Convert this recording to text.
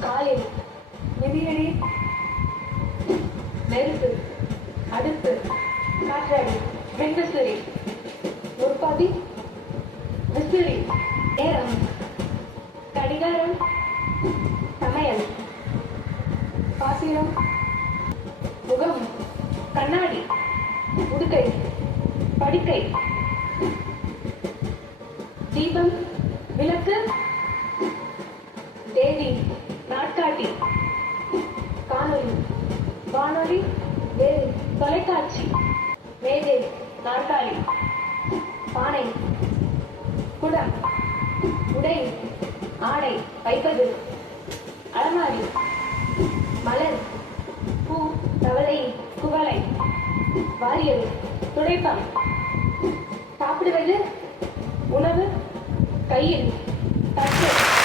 காலில் மிதியடி, நெருப்பு, அடுப்பு, காற்றாடி, மின்விசிறி, முற்பாதி, விசிறி, நேரம், கடிகாரம், சமையல், பாசிரம், முகம், கண்ணாடி, உடுக்கை, படுக்கை, தீபம், விளக்கு, தேதி, நாட்காட்டி, காணொலி, வானொலி, வேறு, தொலைக்காட்சி, மேஜை, நாற்காலி, பானை, குடம், உடை, ஆடை வைப்பது, அலமாரி, மலர், பூ, தவளை, குவளை, வாரியல், துடைப்பம், சாப்பிடுவது, உணவு, கையில், தட்டு.